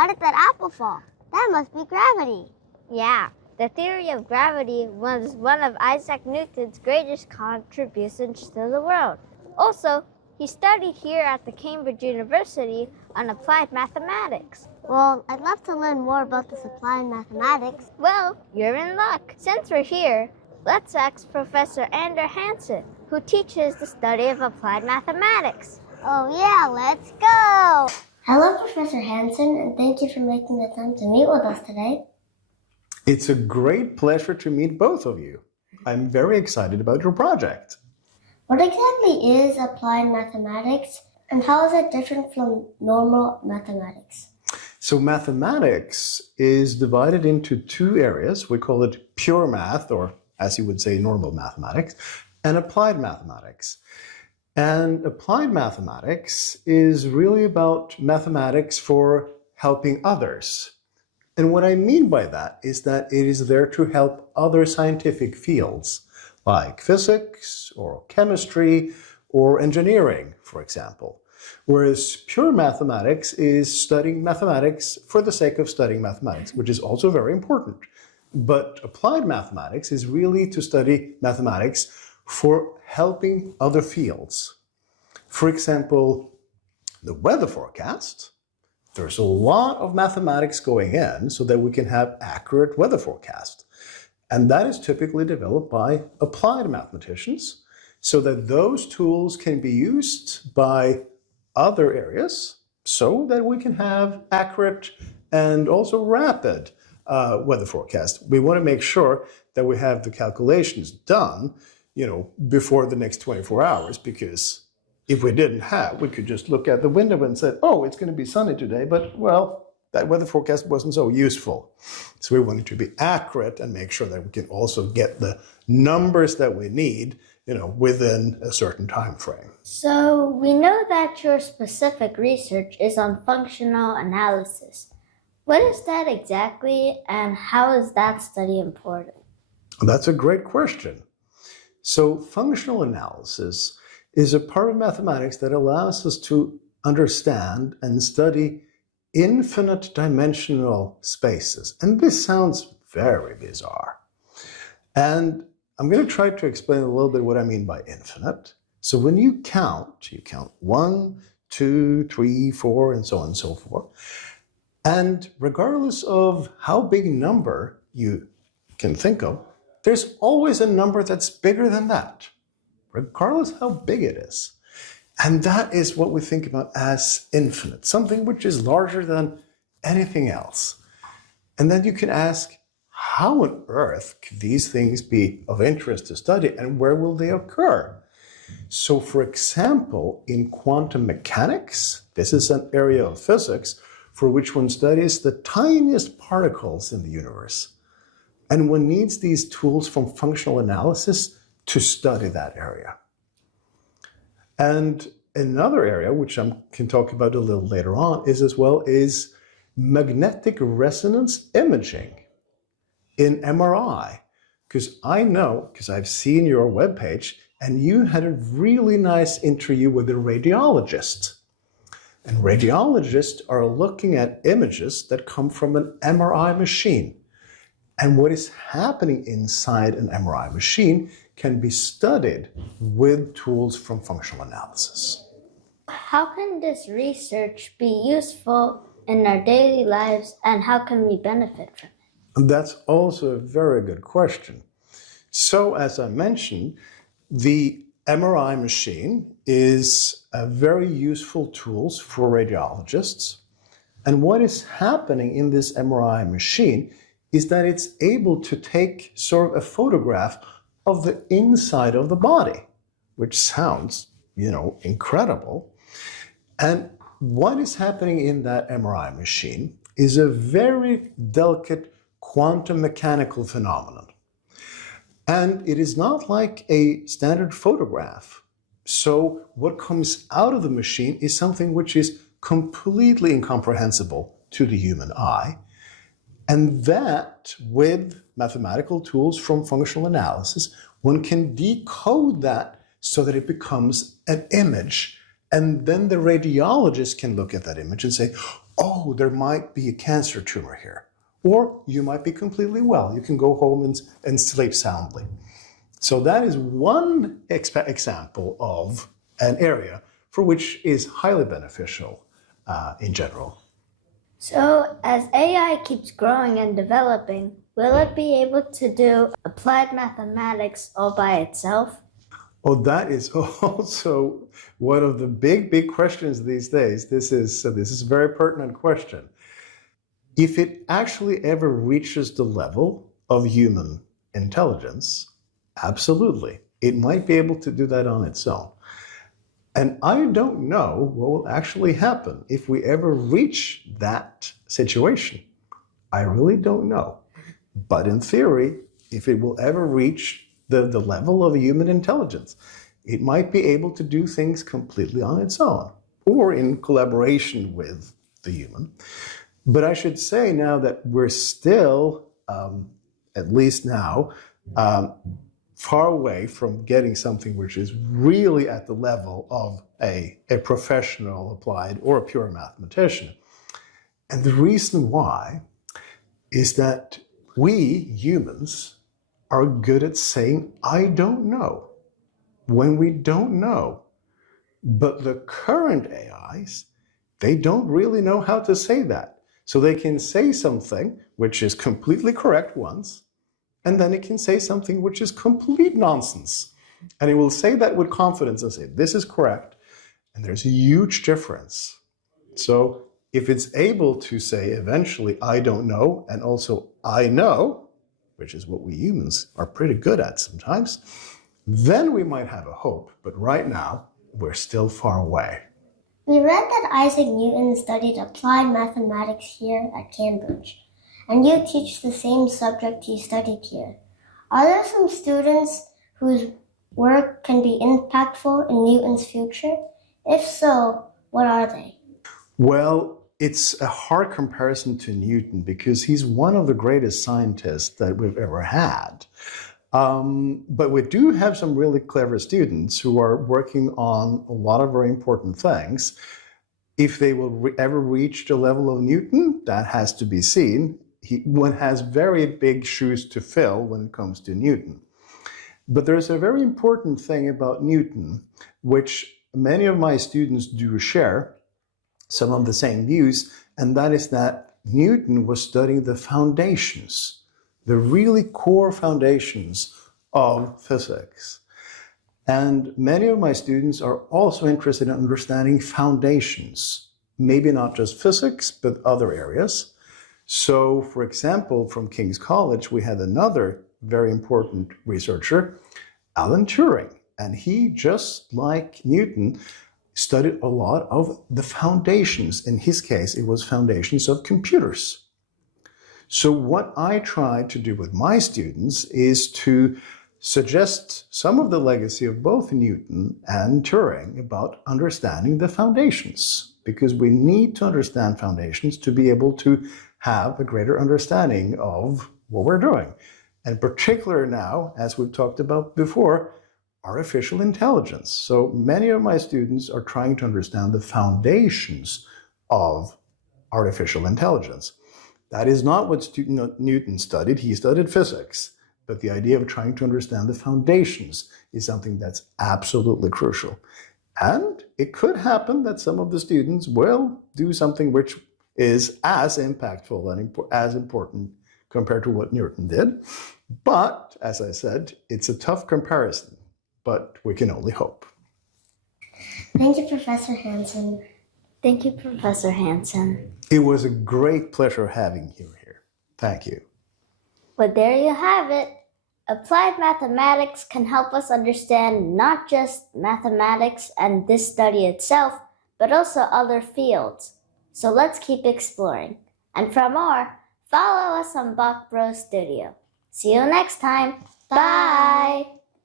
How did that apple fall? That must be gravity. Yeah, the theory of gravity was one of Isaac Newton's greatest contributions to the world. Also, he studied here at the Cambridge University on applied mathematics. Well, I'd love to learn more about this applied mathematics. Well, you're in luck. Since we're here, let's ask Professor Hansen, who teaches the study of applied mathematics. Oh yeah, let's go! Hello, Professor Hansen, and thank you for making the time to meet with us today. It's a great pleasure to meet both of you. I'm very excited about your project. What exactly is applied mathematics, and how is it different from normal mathematics? So mathematics is divided into two areas. We call it pure math, or as you would say, normal mathematics, and applied mathematics. And applied mathematics is really about mathematics for helping others. And what I mean by that is that it is there to help other scientific fields, like physics or chemistry or engineering, for example. Whereas pure mathematics is studying mathematics for the sake of studying mathematics, which is also very important. But applied mathematics is really to study mathematics for helping other fields. For example, the weather forecast. There's a lot of mathematics going in so that we can have accurate weather forecast. And that is typically developed by applied mathematicians so that those tools can be used by other areas so that we can have accurate and also rapid weather forecast. We want to make sure that we have the calculations done, before the next 24 hours, because if we didn't have, we could just look at the window and say, oh, it's going to be sunny today, but well, that weather forecast wasn't so useful. So we wanted to be accurate and make sure that we can also get the numbers that we need, within a certain time frame. So we know that your specific research is on functional analysis. What is that exactly, and how is that study important? That's a great question. So functional analysis is a part of mathematics that allows us to understand and study infinite dimensional spaces. And this sounds very bizarre. And I'm going to try to explain a little bit what I mean by infinite. So when you count 1, 2, 3, 4, and so on and so forth. And regardless of how big a number you can think of, there's always a number that's bigger than that, regardless how big it is. And that is what we think about as infinite, something which is larger than anything else. And then you can ask, how on earth could these things be of interest to study, and where will they occur? So for example, in quantum mechanics, this is an area of physics for which one studies the tiniest particles in the universe. And one needs these tools from functional analysis to study that area. And another area, which I can talk about a little later on, is magnetic resonance imaging in MRI. Because I know, because I've seen your webpage, and you had a really nice interview with a radiologist. And radiologists are looking at images that come from an MRI machine. And what is happening inside an MRI machine can be studied with tools from functional analysis. How can this research be useful in our daily lives, and how can we benefit from it? And that's also a very good question. So as I mentioned, the MRI machine is a very useful tool for radiologists. And what is happening in this MRI machine is that it's able to take sort of a photograph of the inside of the body, which sounds, incredible. And what is happening in that MRI machine is a very delicate quantum mechanical phenomenon. And it is not like a standard photograph. So what comes out of the machine is something which is completely incomprehensible to the human eye. And that, with mathematical tools from functional analysis, one can decode that so that it becomes an image. And then the radiologist can look at that image and say, oh, there might be a cancer tumor here. Or you might be completely well. You can go home and sleep soundly. So that is one example of an area for which is highly beneficial in general. So, as AI keeps growing and developing, will it be able to do applied mathematics all by itself? Oh, that is also one of the big questions these days. This is a very pertinent question. If it actually ever reaches the level of human intelligence, absolutely, it might be able to do that on its own. And I don't know what will actually happen if we ever reach that situation. I really don't know. But in theory, if it will ever reach the level of human intelligence, it might be able to do things completely on its own or in collaboration with the human. But I should say now that we're still, at least now, far away from getting something which is really at the level of a professional applied or a pure mathematician. And the reason why is that we humans are good at saying, I don't know, when we don't know. But the current AIs, they don't really know how to say that. So they can say something which is completely correct once, and then it can say something which is complete nonsense. And it will say that with confidence and say, this is correct. And there's a huge difference. So if it's able to say eventually, I don't know, and also I know, which is what we humans are pretty good at sometimes, then we might have a hope. But right now, we're still far away. We read that Isaac Newton studied applied mathematics here at Cambridge, and you teach the same subject he studied here. Are there some students whose work can be impactful in Newton's future? If so, what are they? Well, it's a hard comparison to Newton because he's one of the greatest scientists that we've ever had. But we do have some really clever students who are working on a lot of very important things. If they will ever reach the level of Newton, that has to be seen. One has very big shoes to fill when it comes to Newton. But there's a very important thing about Newton, which many of my students do share some of the same views, and that is that Newton was studying the foundations, the really core foundations of physics. And many of my students are also interested in understanding foundations, maybe not just physics, but other areas. So, for example, from King's College, we had another very important researcher, Alan Turing. And he, just like Newton, studied a lot of the foundations. In his case, it was foundations of computers. So what I try to do with my students is to suggest some of the legacy of both Newton and Turing about understanding the foundations, because we need to understand foundations to be able to have a greater understanding of what we're doing. And particularly now, as we've talked about before, artificial intelligence. So many of my students are trying to understand the foundations of artificial intelligence. That is not what Newton studied. He studied physics. But the idea of trying to understand the foundations is something that's absolutely crucial. And it could happen that some of the students will do something which is as impactful and as important compared to what Newton did. But, as I said, it's a tough comparison. But we can only hope. Thank you, Professor Hansen. Thank you, Professor Hansen. It was a great pleasure having you here. Thank you. Well, there you have it. Applied mathematics can help us understand not just mathematics and this study itself, but also other fields. So let's keep exploring. And for more, follow us on Bach Bros Studio. See you next time. Bye.